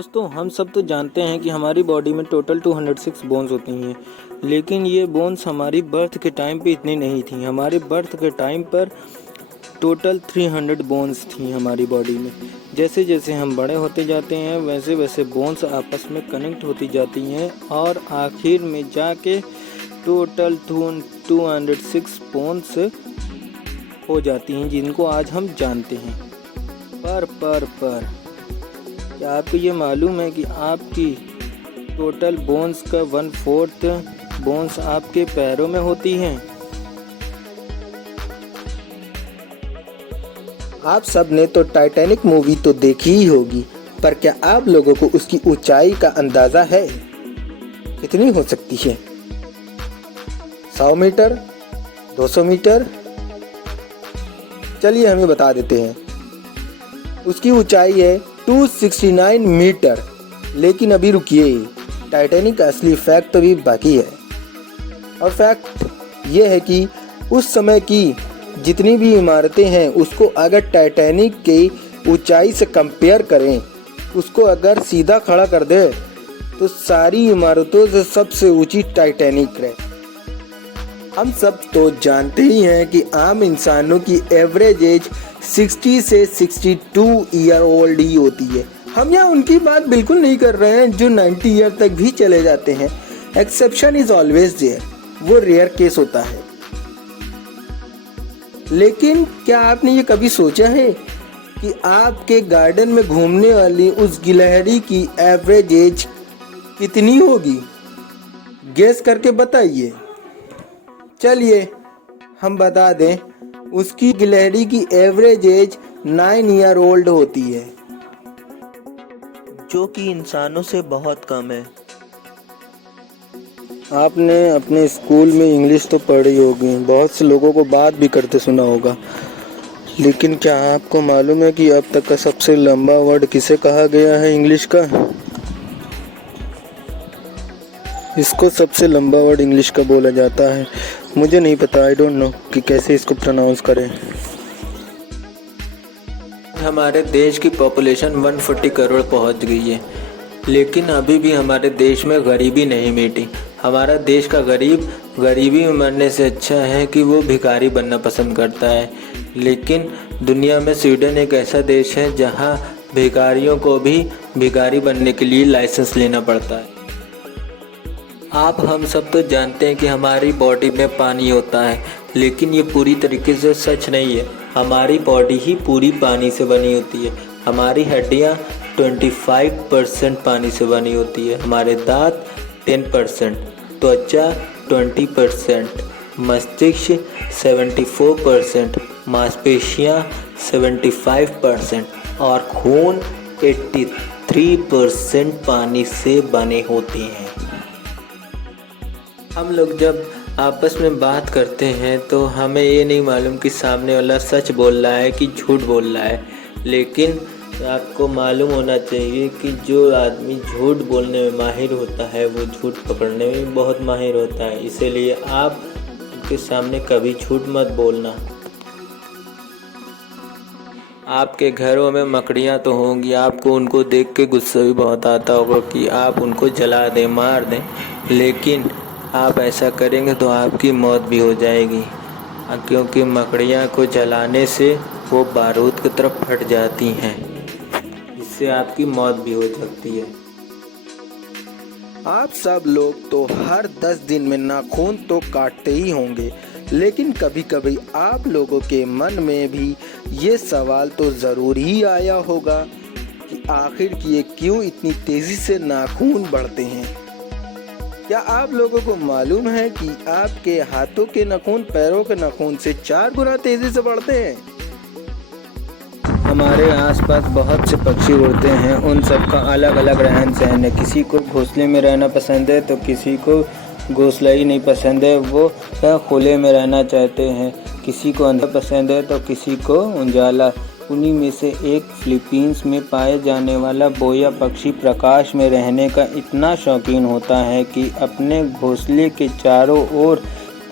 दोस्तों हम सब तो जानते हैं कि हमारी बॉडी में टोटल 206 बोन्स होती हैं, लेकिन ये बोन्स हमारी बर्थ के टाइम पे इतनी नहीं थी। हमारे बर्थ के टाइम पर टोटल 300 बोन्स थी हमारी बॉडी में। जैसे जैसे हम बड़े होते जाते हैं वैसे वैसे बोन्स आपस में कनेक्ट होती जाती हैं और आखिर में जाके टोटल 206 बोन्स हो जाती हैं, जिनको आज हम जानते हैं। पर क्या आपको ये मालूम है कि आपकी टोटल बोन्स का 1/4 बोन्स आपके पैरों में होती हैं। आप सब ने तो टाइटैनिक मूवी तो देखी ही होगी, पर क्या आप लोगों को उसकी ऊंचाई का अंदाज़ा है? कितनी हो सकती है? 100 मीटर, 200 मीटर? चलिए हमें बता देते हैं। उसकी ऊंचाई है 269 मीटर। लेकिन अभी रुकिए, टाइटैनिक का असली फैक्ट तो भी बाकी है। और फैक्ट ये है कि उस समय की जितनी भी इमारतें हैं उसको अगर टाइटैनिक की ऊंचाई से कंपेयर करें, उसको अगर सीधा खड़ा कर दे तो सारी इमारतों से सबसे ऊंची टाइटैनिक है। हम सब तो जानते ही हैं कि आम इंसानों की एवरेज एज 60 से 62 ईयर ओल्ड ही होती है। हम यहाँ उनकी बात बिल्कुल नहीं कर रहे हैं जो 90 ईयर तक भी चले जाते हैं। एक्सेप्शन इज ऑलवेज देयर, वो रेयर केस होता है। लेकिन क्या आपने ये कभी सोचा है कि आपके गार्डन में घूमने वाली उस गिलहरी की एवरेज एज कितनी होगी? गेस करके बताइए। चलिए हम बता दें, उसकी गिलहरी की एवरेज एज 9 ईयर ओल्ड होती है, जो कि इंसानों से बहुत कम है। आपने अपने स्कूल में इंग्लिश तो पढ़ी होगी, बहुत से लोगों को बात भी करते सुना होगा, लेकिन क्या आपको मालूम है कि अब तक का सबसे लंबा वर्ड किसे कहा गया है इंग्लिश का? इसको सबसे लंबा वर्ड इंग्लिश का बोला जाता है। मुझे नहीं पता, आई डोंट नो कि कैसे इसको प्रोनाउंस करें। हमारे देश की पॉपुलेशन 140 करोड़ पहुंच गई है, लेकिन अभी भी हमारे देश में गरीबी नहीं मिटी। हमारा देश का गरीब गरीबी में मरने से अच्छा है कि वो भिखारी बनना पसंद करता है। लेकिन दुनिया में स्वीडन एक ऐसा देश है जहां भिखारियों को भी भिखारी बनने के लिए लाइसेंस लेना पड़ता है। आप हम सब तो जानते हैं कि हमारी बॉडी में पानी होता है, लेकिन ये पूरी तरीके से सच नहीं है। हमारी बॉडी ही पूरी पानी से बनी होती है। हमारी हड्डियाँ 25% पानी से बनी होती है, हमारे दांत 10%, त्वचा 20%, मस्तिष्क 74%, मांसपेशियाँ 75% और खून 83% पानी से बने होते हैं। हम लोग जब आपस में बात करते हैं तो हमें ये नहीं मालूम कि सामने वाला सच बोल रहा है कि झूठ बोल रहा है, लेकिन आपको मालूम होना चाहिए कि जो आदमी झूठ बोलने में माहिर होता है वो झूठ पकड़ने में भी बहुत माहिर होता है। इसीलिए आप उनके सामने कभी झूठ मत बोलना। आपके घरों में मकड़ियाँ तो होंगी, आपको उनको देख के गुस्सा भी बहुत आता होगा कि आप उनको जला दें, मार दें, लेकिन आप ऐसा करेंगे तो आपकी मौत भी हो जाएगी, क्योंकि मकड़ियाँ को जलाने से वो बारूद की तरफ फट जाती हैं, इससे आपकी मौत भी हो सकती है। आप सब लोग तो हर 10 दिन में नाखून तो काटते ही होंगे, लेकिन कभी कभी आप लोगों के मन में भी ये सवाल तो ज़रूर ही आया होगा कि आखिर ये क्यों इतनी तेज़ी से नाखून बढ़ते हैं। क्या आप लोगों को मालूम है कि आपके हाथों के नाखून पैरों के नाखून से 4 गुना तेजी से बढ़ते हैं? हमारे आसपास बहुत से पक्षी उड़ते हैं, उन सब का अलग अलग रहन सहन है। किसी को घोंसले में रहना पसंद है तो किसी को घोंसला ही नहीं पसंद है, वो खुले में रहना चाहते हैं। किसी को अंधा पसंद है तो किसी को उजाला। उन्हीं में से एक फिलीपींस में पाए जाने वाला बोया पक्षी प्रकाश में रहने का इतना शौकीन होता है कि अपने घोंसले के चारों ओर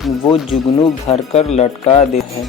वो जुगनू भरकर लटका देते हैं।